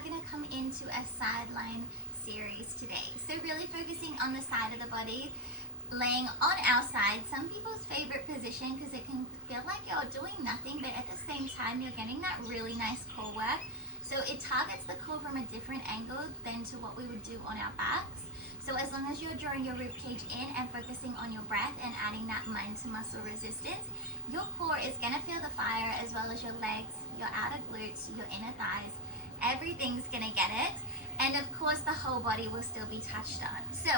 are going to come into a sideline series today. So really focusing on the side of the body, laying on our side, some people's favorite position because it can feel like you're doing nothing, but at the same time you're getting that really nice core work. So it targets the core from a different angle than to what we would do on our backs. So as long as you're drawing your rib cage in and focusing on your breath and adding that mind to muscle resistance, your core is going to feel the fire, as well as your legs, your outer glutes, your inner thighs. Everything's going to get it. And of course the whole body will still be touched on. So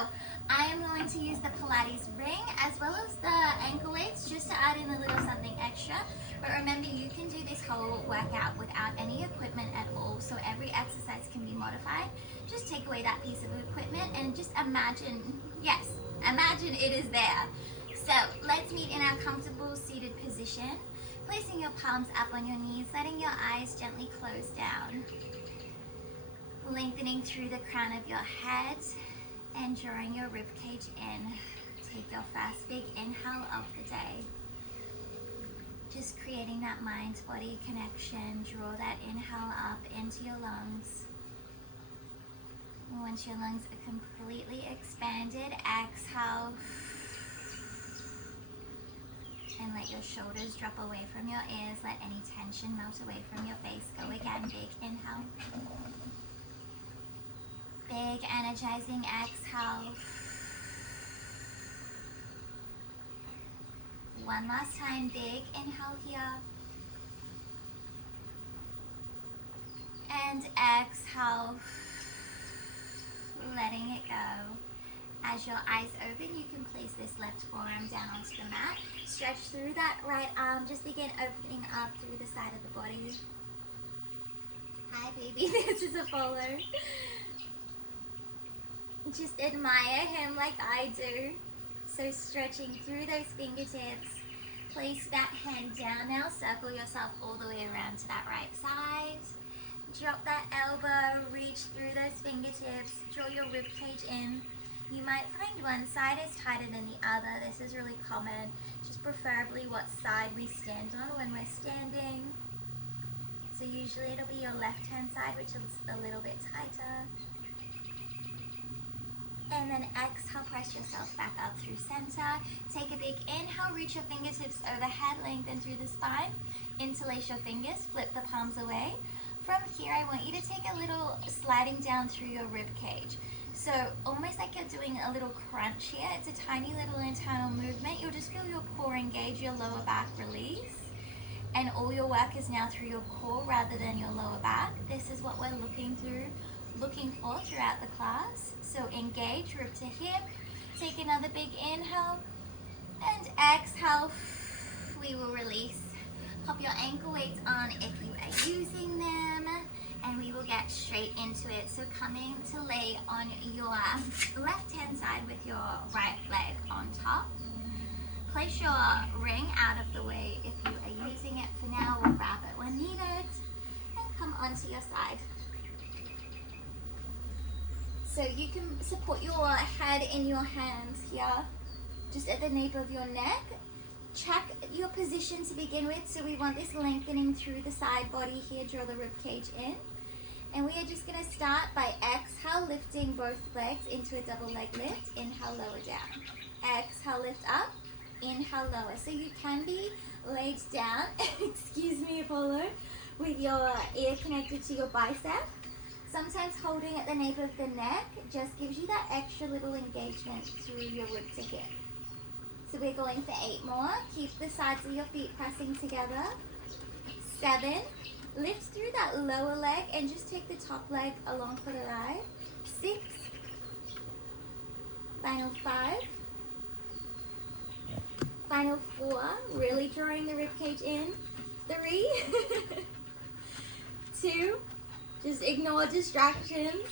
I am going to use the Pilates ring as well as the ankle weights just to add in a little something extra. But remember, you can do this whole workout without any equipment at all. So every exercise can be modified. Just take away that piece of equipment and just imagine, yes, imagine it is there. So let's meet in our comfortable seated position. Placing your palms up on your knees, letting your eyes gently close down. Lengthening through the crown of your head and drawing your rib cage in. Take your first big inhale of the day. Just creating that mind-body connection. Draw that inhale up into your lungs. Once your lungs are completely expanded, exhale. And let your shoulders drop away from your ears. Let any tension melt away from your face. Go again, big inhale. Big energizing exhale. One last time, big inhale here. And exhale, letting it go. As your eyes open, you can place this left forearm down onto the mat. Stretch through that right arm. Just begin opening up through the side of the body. Hi baby, this is Apollo. Just admire him like I do. So stretching through those fingertips. Place that hand down now. Circle yourself all the way around to that right side. Drop that elbow. Reach through those fingertips. Draw your rib cage in. You might find one side is tighter than the other. This is really common. Just preferably what side we stand on when we're standing. So usually it'll be your left hand side, which is a little bit tighter. And then exhale, press yourself back up through center. Take a big inhale, reach your fingertips overhead, lengthen through the spine. Interlace your fingers, flip the palms away. From here, I want you to take a little sliding down through your rib cage. So almost like you're doing a little crunch here. It's a tiny little internal movement. You'll just feel your core engage, your lower back release. And all your work is now through your core rather than your lower back. This is what we're looking for throughout the class. So engage, rib to hip. Take another big inhale and exhale. We will release. Pop your ankle weights on if you are using them, and we will get straight into it. So coming to lay on your left hand side with your right leg on top. Place your ring out of the way if you are using it for now. We'll grab it when needed and come onto your side. So you can support your head in your hands here, just at the nape of your neck. Check your position to begin with. So we want this lengthening through the side body here. Draw the rib cage in. And we are just going to start by exhale, lifting both legs into a double leg lift. Inhale, lower down. Exhale, lift up. Inhale, lower. So you can be laid down, excuse me, Apollo, with your ear connected to your bicep. Sometimes holding at the nape of the neck just gives you that extra little engagement through your rib to hip. So we're going for 8 more. Keep the sides of your feet pressing together. 7. Lift through that lower leg and just take the top leg along for the ride. 6. Final 5. Final 4. Really drawing the rib cage in. 3. 2. Just ignore distractions.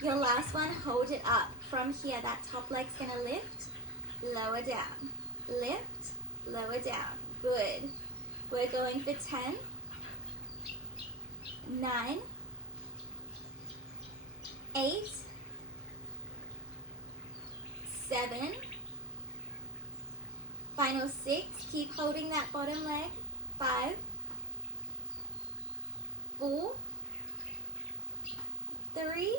Your last one, hold it up. From here, that top leg's gonna lift, lower down. Lift, lower down. Good. We're going for 10, 9, 8, 7, final 6. Keep holding that bottom leg. 5, 4, 3,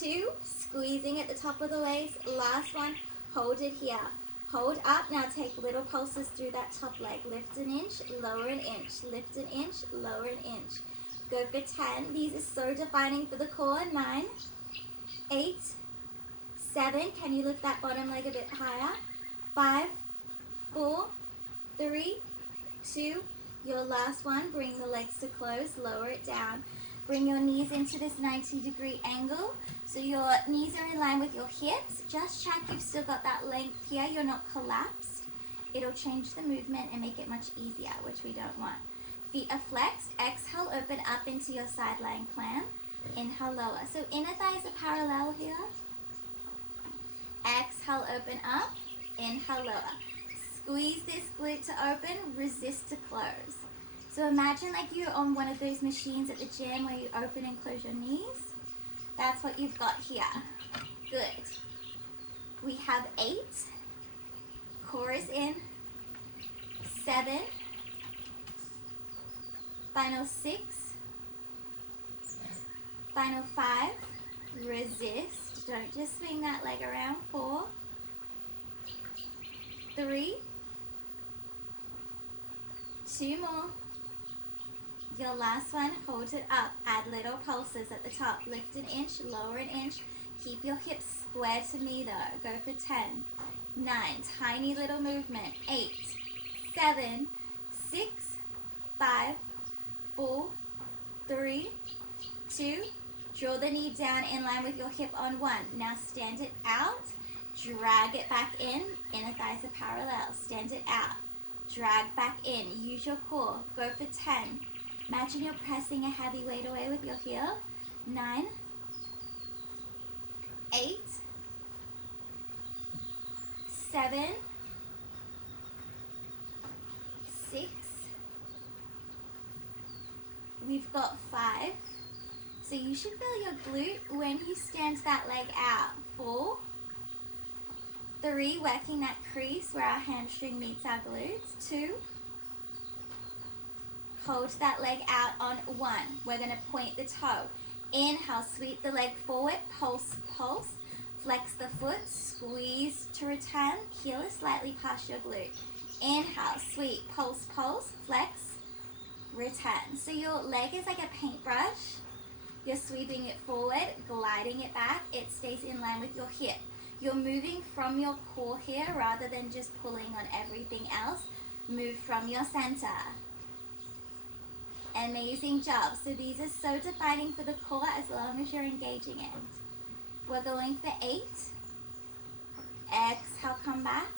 2, squeezing at the top of the waist. Last one, hold it here. Hold up, now take little pulses through that top leg. Lift an inch, lower an inch, lift an inch, lower an inch. Go for 10. These are so defining for the core. 9, 8, 7. Can you lift that bottom leg a bit higher? 5, 4, 3, 2. Your last one, bring the legs to close, lower it down. Bring your knees into this 90-degree angle. So your knees are in line with your hips. Just check you've still got that length here. You're not collapsed. It'll change the movement and make it much easier, which we don't want. Feet are flexed. Exhale, open up into your side lying plan. Inhale, lower. So inner thighs are parallel here. Exhale, open up. Inhale, lower. Squeeze this glute to open, resist to close. So imagine like you're on one of those machines at the gym where you open and close your knees. That's what you've got here. Good. We have 8. Core is in. 7. Final 6. Final 5. Resist. Don't just swing that leg around. 4. 3. 2 more. Your last one, hold it up. Add little pulses at the top. Lift an inch, lower an inch. Keep your hips square to me though. Go for 10, 9, tiny little movement. 8, 7, 6, 5, 4, 3, 2. Draw the knee down in line with your hip on 1. Now stand it out. Drag it back in. Inner thighs are parallel. Stand it out. Drag back in. Use your core. Go for 10. Imagine you're pressing a heavy weight away with your heel. 9, 8, 7, 6. We've got 5. So you should feel your glute when you stand that leg out. 4, 3, working that crease where our hamstring meets our glutes. 2. Hold that leg out on 1. We're going to point the toe. Inhale, sweep the leg forward, pulse, pulse. Flex the foot, squeeze to return. Heel is slightly past your glute. Inhale, sweep, pulse, pulse, flex, return. So your leg is like a paintbrush. You're sweeping it forward, gliding it back. It stays in line with your hip. You're moving from your core here rather than just pulling on everything else. Move from your center. Amazing job. So these are so defining for the core as long as you're engaging it. We're going for 8. Exhale, come back.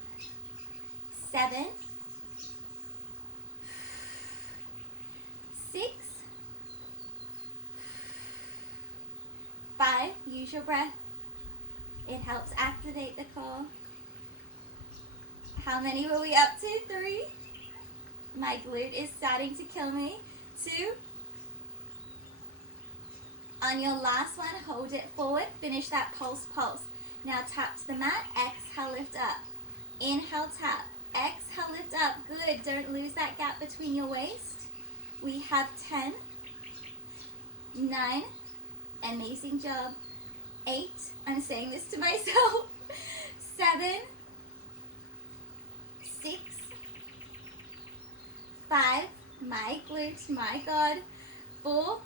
7. 6. 5. Use your breath. It helps activate the core. How many were we up to? 3. My glute is starting to kill me. 2. On your last one, hold it forward. Finish that pulse, pulse. Now tap to the mat. Exhale, lift up. Inhale, tap. Exhale, lift up. Good. Don't lose that gap between your waist. We have 10, 9, amazing job. 8, I'm saying this to myself. 7, 6, 5, my glutes, my God. 4,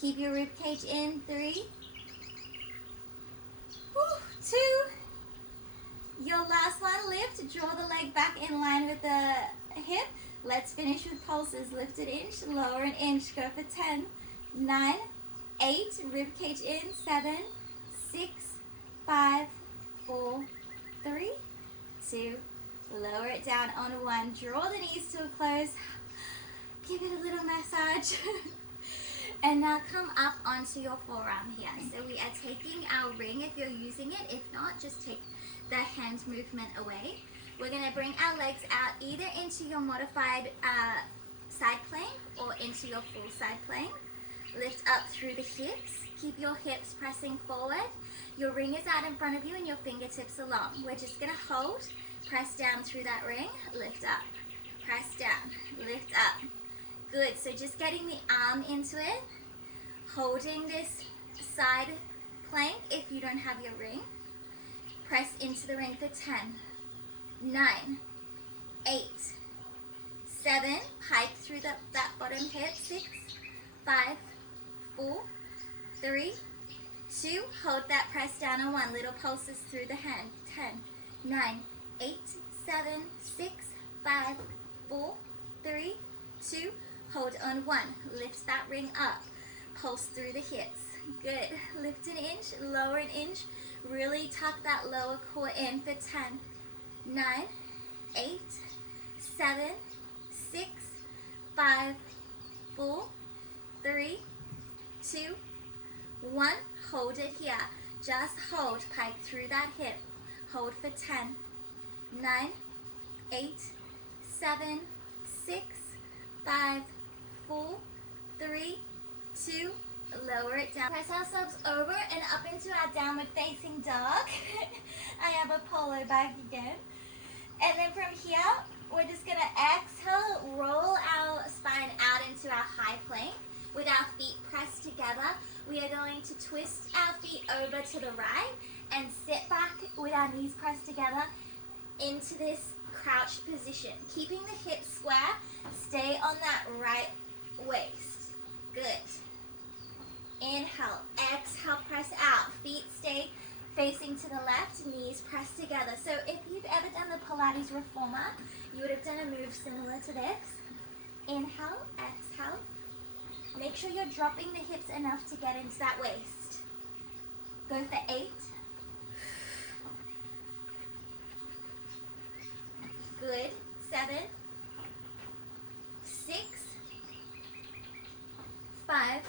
keep your rib cage in. 3, 2, your last one, lift, draw the leg back in line with the hip. Let's finish with pulses. Lift an inch, lower an inch, go for 10, 9, 8, rib cage in. 7, 6, 5, 4, 3, 2, lower it down on 1. Draw the knees to a close. Give it a little massage. And now come up onto your forearm here. So we are taking our ring if you're using it. If not, just take the hand movement away. We're going to bring our legs out either into your modified side plank or into your full side plank. Lift up through the hips. Keep your hips pressing forward. Your ring is out in front of you and your fingertips along. We're just going to hold. Press down through that ring. Lift up. Press down. Lift up. Good, so just getting the arm into it, holding this side plank if you don't have your ring. Press into the ring for 10, 9, 8, 7, pike through that bottom hip, 6, 5, 4, 3, 2, hold that press down on 1, little pulses through the hand, 10, 9, 8, 7, 6, 5, 4, 3, 2, hold on 1, lift that ring up, pulse through the hips, good, lift an inch, lower an inch, really tuck that lower core in for 10, 9, 8, 7, 6, 5, 4, 3, 2, 1, hold it here, just hold, pike through that hip, hold for 10, 9, 8, 7, 6, 5, 4, 3, 2, lower it down. Press ourselves over and up into our downward facing dog. I have a polo bag again. And then from here, we're just gonna exhale, roll our spine out into our high plank with our feet pressed together. We are going to twist our feet over to the right and sit back with our knees pressed together into this crouched position. Keeping the hips square, stay on that right waist. Good. Inhale, exhale, press out. Feet stay facing to the left, knees pressed together. So if you've ever done the Pilates reformer, you would have done a move similar to this. Inhale, exhale. Make sure you're dropping the hips enough to get into that waist. Go for 8. Good. 7, 6, 5,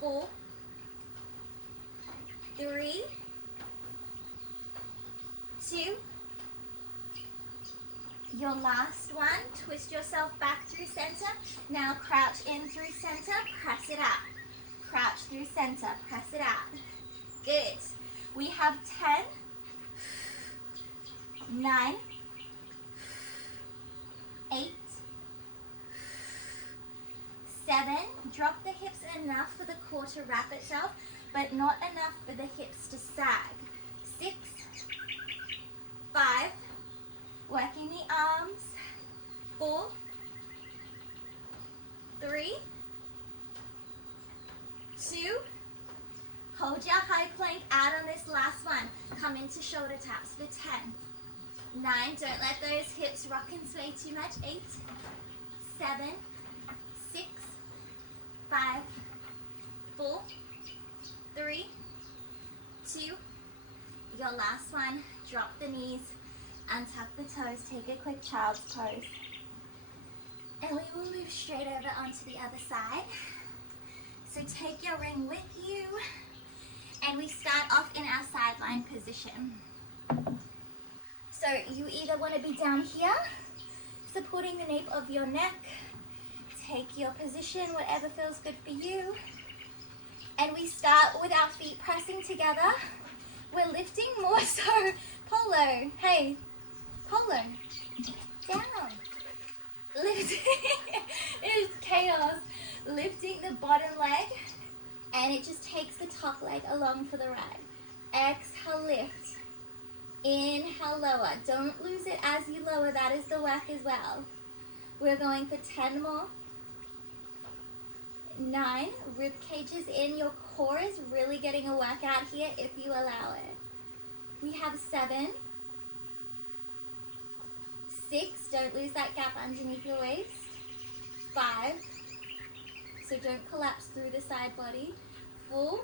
4, 3, 2, your last one, twist yourself back through center. Now crouch in through center, press it out. Crouch through center, press it out. Good. We have 10, 9, 8, 7, drop the hips enough for the core to wrap itself, but not enough for the hips to sag. 6, 5, working the arms, 4, 3, 2, hold your high plank out on this last one. Come into shoulder taps for 10, 9, don't let those hips rock and sway too much, 8, 7, 6, 5, 4, 3, 2, your last one, drop the knees, untuck the toes, take a quick child's pose. And we will move straight over onto the other side. So take your ring with you, and we start off in our sideline position. So you either want to be down here, supporting the nape of your neck, take your position, whatever feels good for you. And we start with our feet pressing together. We're lifting more so, polo, hey, polo, down. Lifting, it is chaos. Lifting the bottom leg, and it just takes the top leg along for the ride. Exhale, lift. Inhale, lower. Don't lose it as you lower, that is the work as well. We're going for 10 more. 9, rib cages in, your core is really getting a workout here if you allow it. We have 7, 6, don't lose that gap underneath your waist. 5, so don't collapse through the side body. 4,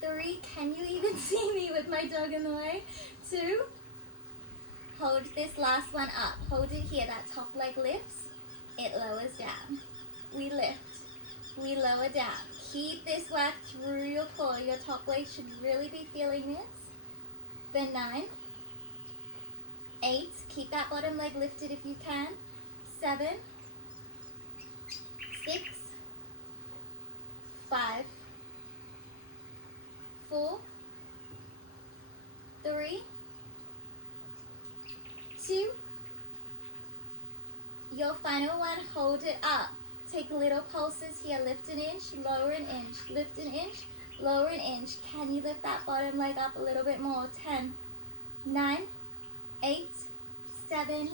3, can you even see me with my dog in the way? 2, hold this last one up. Hold it here, that top leg lifts, it lowers down. We lift, we lower down. Keep this work through your core. Your top waist should really be feeling this. For 9, 8, keep that bottom leg lifted if you can. 7, 6, 5, 4, 3, 2, Your final one, hold it up. Take little pulses here, lift an inch, lower an inch, lift an inch, lower an inch. Can you lift that bottom leg up a little bit more? 10, 9, 8, 7,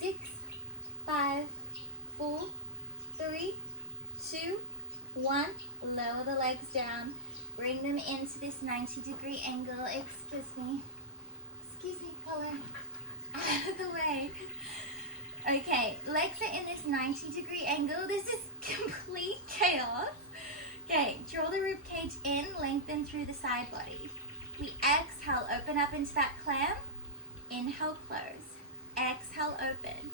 6, 5, 4, 3, 2, 1. Lower the legs down. Bring them into this 90-degree angle. Excuse me, Paula. Out of the way. Okay, legs are in this 90-degree angle. This is complete chaos. Okay, draw the rib cage in, lengthen through the side body. We exhale, open up into that clam. Inhale, close. Exhale, open.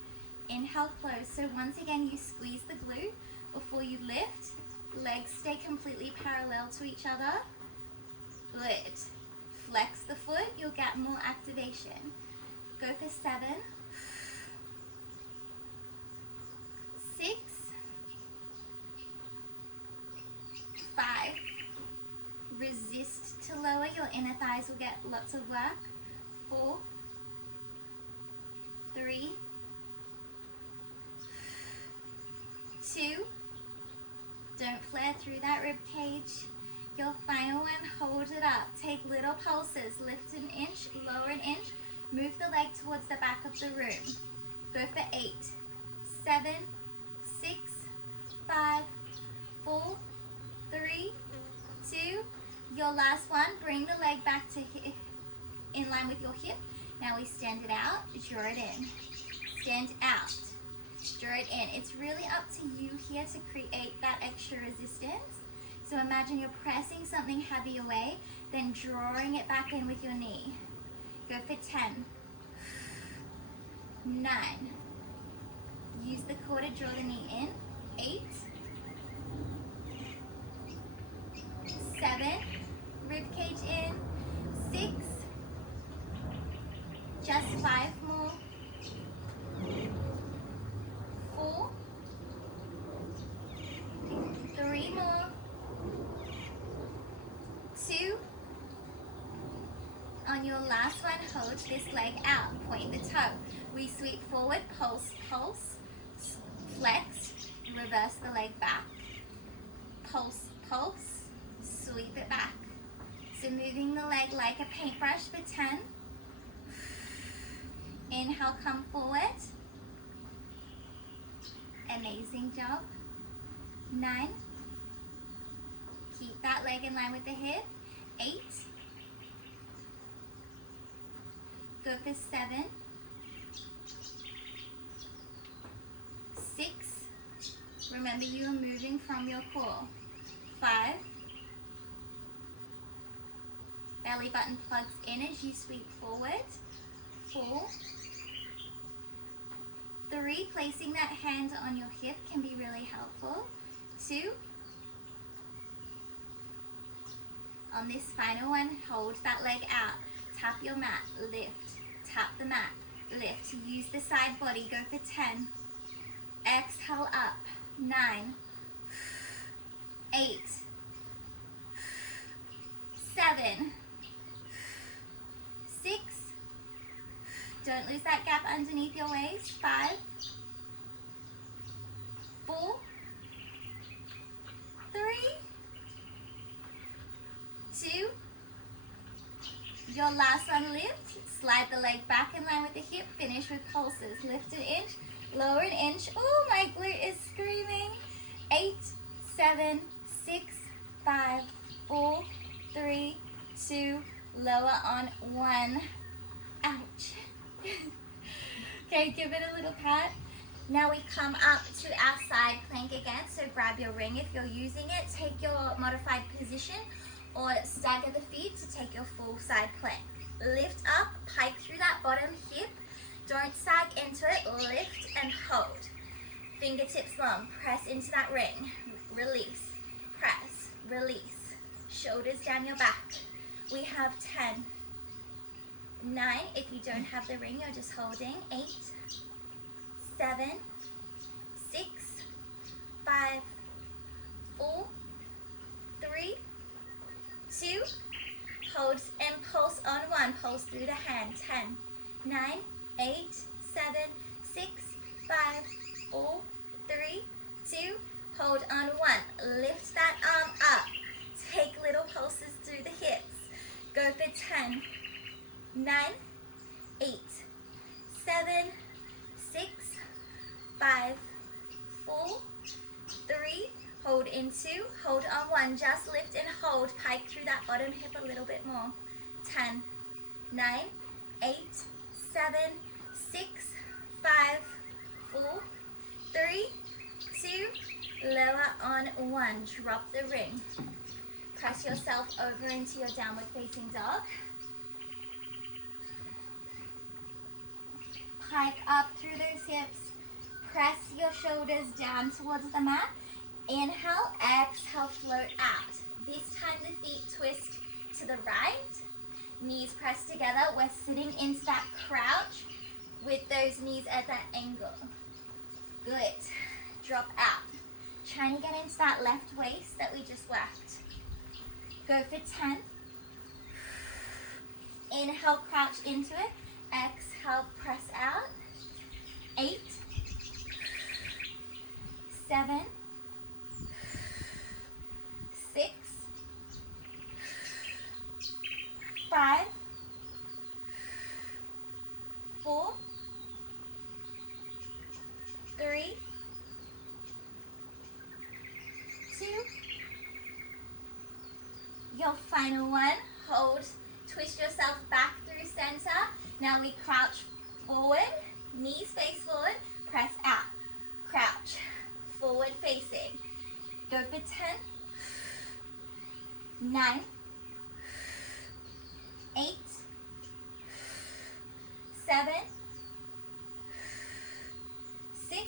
Inhale, close. So once again, you squeeze the glute before you lift. Legs stay completely parallel to each other. Lift. Flex the foot, you'll get more activation. Go for 7, 6, 5. Resist to lower, your inner thighs will get lots of work. 4, 3, 2. Don't flare through that rib cage. Your final one, hold it up. Take little pulses, lift an inch, lower an inch. Move the leg towards the back of the room. Go for 8, 7, 6, 5, 4, 3, 2. Your last one, bring the leg back to in line with your hip. Now we stand it out, draw it in. Stand out, draw it in. It's really up to you here to create that extra resistance. So imagine you're pressing something heavy away, then drawing it back in with your knee. Go for 10, 9. Use the core to draw the knee in. 8, 7. Rib cage in. 6. Just 5 more. 4. 3 more. 2. On your last one, hold this leg out, point the toe. We sweep forward, pulse, pulse, flex, reverse the leg back. Pulse, pulse, sweep it back. So moving the leg like a paintbrush for 10. Inhale, come forward. Amazing job. 9. Keep that leg in line with the hip. 8. Go for 7. 6. Remember you are moving from your core. 5. Belly button plugs in as you sweep forward. 4. 3. Placing that hand on your hip can be really helpful. 2. On this final one, hold that leg out. Tap your mat, lift. Tap the mat, lift. Use the side body, go for 10. Exhale up. 9, 8, 7, 6. Don't lose that gap underneath your waist. 5, 4, 3, 2. Your last one, lift. Slide the leg back in line with the hip. Finish with pulses. Lift an inch, lower an inch. Oh, my glute is screaming. 8, 7, 6, 5, 4, 3, 2. Lower on 1. Ouch. Okay, give it a little pat. Now we come up to our side plank again. So grab your ring if you're using it. Take your modified position or stagger the feet to take your full side plank. Lift up, pike through that bottom hip. Don't sag into it, lift and hold. Fingertips long, press into that ring. Release, press, release. Shoulders down your back. We have 10, 9, if you don't have the ring, you're just holding. 8, 7, 6, 5, 4, 3, 2, hold and pulse on 1, pulse through the hand. 10, 9, 8, 7, 6, 5, 5, 4, 3, hold in 2, hold on 1, just lift and hold, pike through that bottom hip a little bit more. 10, 9, 8, 7, 6, 5, 4, 3, 2, lower on 1, drop the ring. Press yourself over into your downward facing dog. Pike up through those hips. Press your shoulders down towards the mat. Inhale, exhale, float out. This time the feet twist to the right. Knees press together. We're sitting into that crouch with those knees at that angle. Good. Drop out. Trying to get into that left waist that we just worked. Go for 10. Inhale, crouch into it. Exhale, press out. 8, 7, 6, 5, 4, 3, 2, your final one. Hold, twist yourself back through center. Now we crouch forward, knees face forward, press out, crouch, forward facing. Go for 10, 9, 8, 7, 6,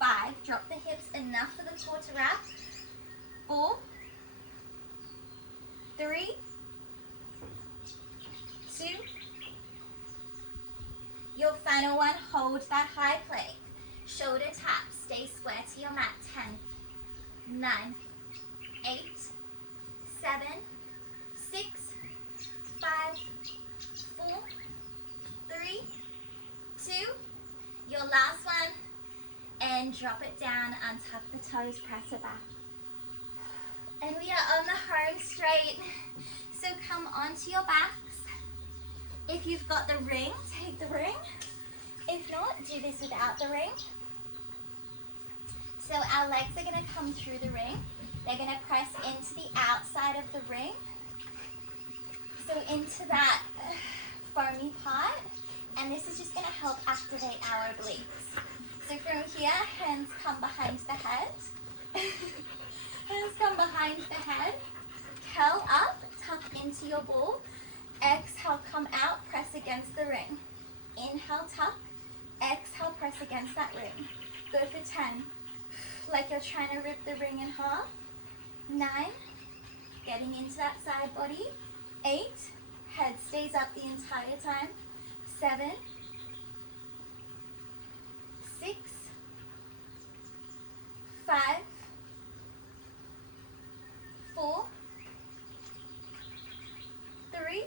5. Drop the hips enough for the core to wrap. 4, 3, 2. Your final one, hold that high plank. Shoulder tap, stay square to your mat. 10, 9, 8, 7, 6, 5, 4, 3, 2. Your last one, and drop it down, untuck the toes, press it back. And we are on the home straight. So come onto your backs. If you've got the ring, take the ring. If not, do this without the ring. So our legs are going to come through the ring. They're going to press into the outside of the ring. So into that foamy part. And this is just going to help activate our obliques. So from here, hands come behind the head. Hands come behind the head. Curl up, tuck into your ball. Exhale, come out, press against the ring. Inhale, tuck. Exhale, press against that ring. Go for 10. Like you're trying to rip the ring in half. 9. Getting into that side body. 8. Head stays up the entire time. 7. 6. 5. 4. 3.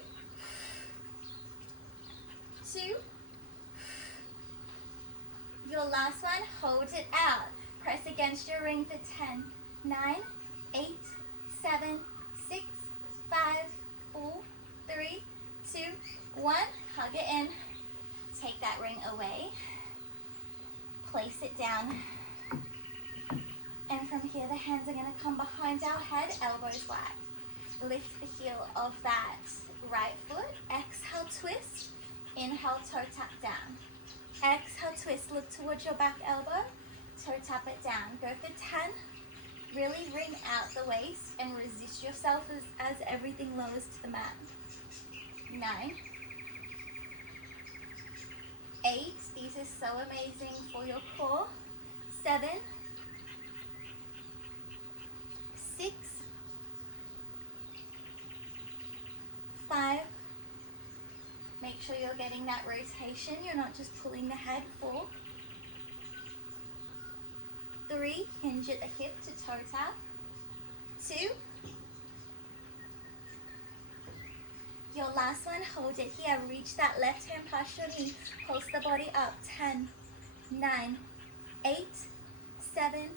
2. Your last one, hold it out. Press against your ring for 10, 9, 8, 7, 6, 5, 4, 3, 2, 1. Hug it in. Take that ring away. Place it down. And from here, the hands are going to come behind our head, elbows wide. Lift the heel of that right foot. Exhale, twist. Inhale, toe tap down. Exhale, twist. Look towards your back elbow. Toe tap it down. Go for 10. Really wring out the waist and resist yourself as everything lowers to the mat. 9. 8. These are so amazing for your core. 7. 6. 5. Make sure you're getting that rotation. You're not just pulling the head. 4. 3. Hinge at the hip to toe tap. 2. Your last one, hold it here. Reach that left hand past your knee. Pulse the body up. 10, 9, 8, 7,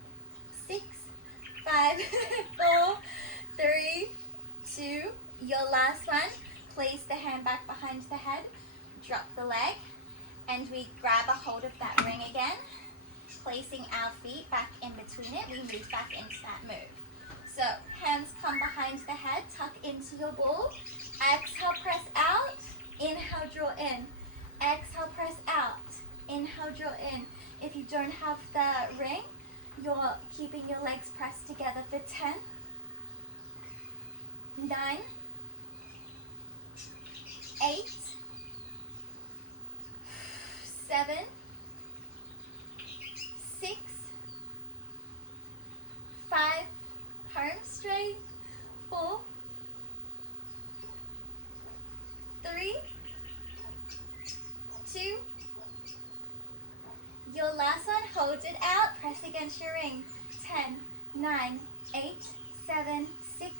6, 5, 4, 3, 2. Your last one. Place the hand back behind the head. Drop the leg. And we grab a hold of that ring again, placing our feet back in between it. We move back into that move. So hands come behind the head, tuck into your ball. Exhale, press out. Inhale, draw in. Exhale, press out. Inhale, draw in. If you don't have the ring, you're keeping your legs pressed together for 10, 9, 8, 7, 6, 5, home straight, 4, 3, 2, your last one, hold it out, press against your ring, 10, 9, 8, 7, 6,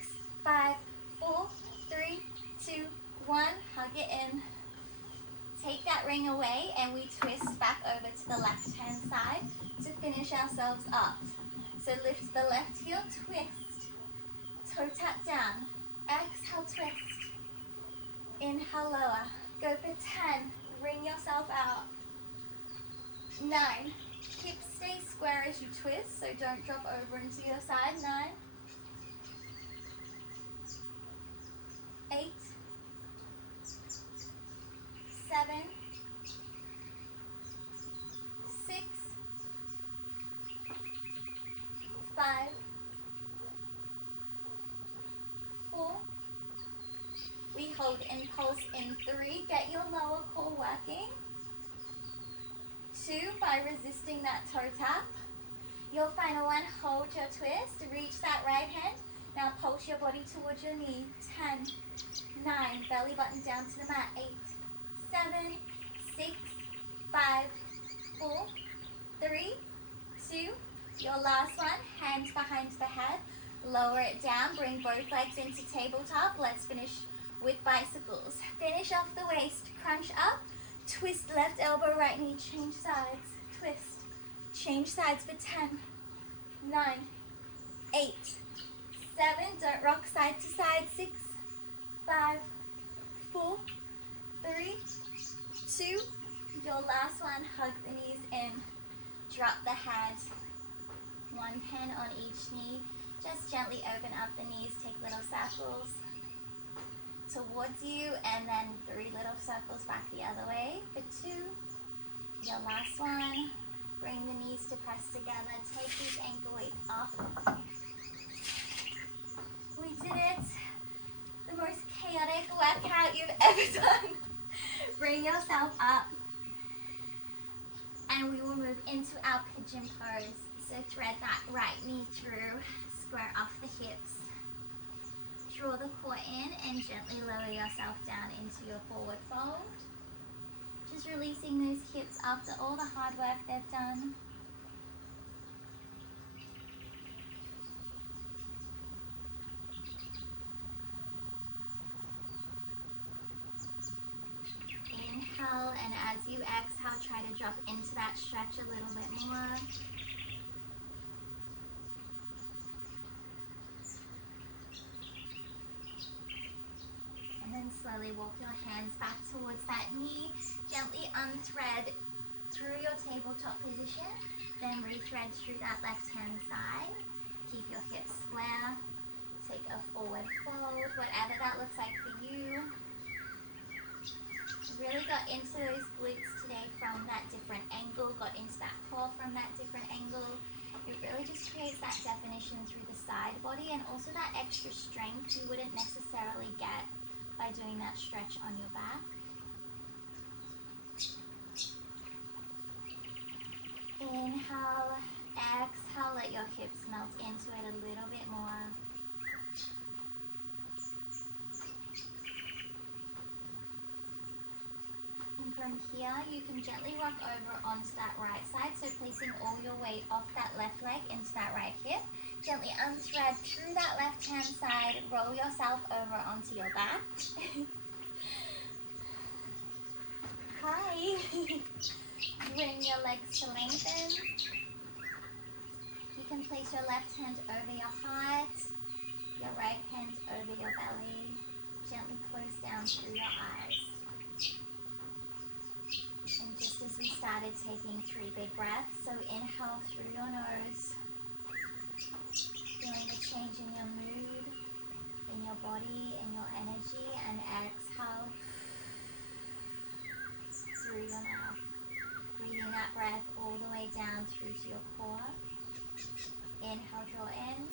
5, 4, 3, 2, 1, hug it in. Take that ring away and we twist back over to the left hand side to finish ourselves off. So lift the left heel, twist, toe tap down, exhale, twist, inhale, lower, go for 10, ring yourself out, 9, hips stay square as you twist, so don't drop over into your side, 9, 8, 7, 6, 5, 4, we hold and pulse in 3, get your lower core working, 2, by resisting that toe tap, your final one, hold your twist, reach that right hand, now pulse your body towards your knee, 10, 9, belly button down to the mat, 8, 7, 6, 5, 4, 3, 2, your last one, hands behind the head, lower it down, bring both legs into tabletop, let's finish with bicycles. Finish off the waist, crunch up, twist left elbow, right knee, change sides, twist, change sides for 10, 9, 8, 7, don't rock side to side, 6, 5, 4, 3, 2, your last one, hug the knees in, drop the head, one hand on each knee, just gently open up the knees, take little circles towards you, and then 3 little circles back the other way for 2, your last one, bring the knees to press together, take these ankle weights off, we did it, the most chaotic workout you've ever done. Bring yourself up and we will move into our pigeon pose. So thread that right knee through, square off the hips, draw the core in and gently lower yourself down into your forward fold. Just releasing those hips after all the hard work they've done. Inhale, and as you exhale, try to drop into that stretch a little bit more. And then slowly walk your hands back towards that knee. Gently unthread through your tabletop position. Then rethread through that left hand side. Keep your hips square. Take a forward fold, whatever that looks like for you. Really got into those glutes today from that different angle, got into that core from that different angle. It really just creates that definition through the side body and also that extra strength you wouldn't necessarily get by doing that stretch on your back. Inhale, exhale, let your hips melt into it a little bit more. And from here, you can gently rock over onto that right side, so placing all your weight off that left leg into that right hip. Gently unthread through that left hand side, roll yourself over onto your back. Hi. Bring your legs to lengthen. You can place your left hand over your heart, your right hand over your belly. Gently close down through your eyes. And just as we started taking 3 big breaths. So inhale through your nose, feeling the change in your mood, in your body, in your energy, and exhale through your mouth. Breathing that breath all the way down through to your core. Inhale, draw in.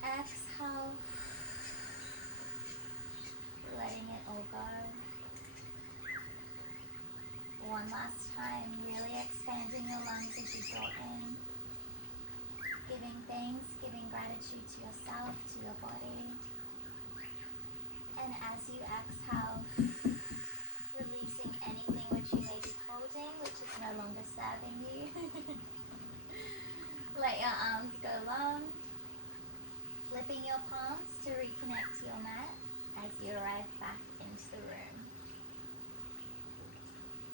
Exhale, letting it all go. One last time, really expanding your lungs as you draw in. Giving thanks, giving gratitude to yourself, to your body. And as you exhale, releasing anything which you may be holding, which is no longer serving you. Let your arms go long. Flipping your palms to reconnect to your mat as you arrive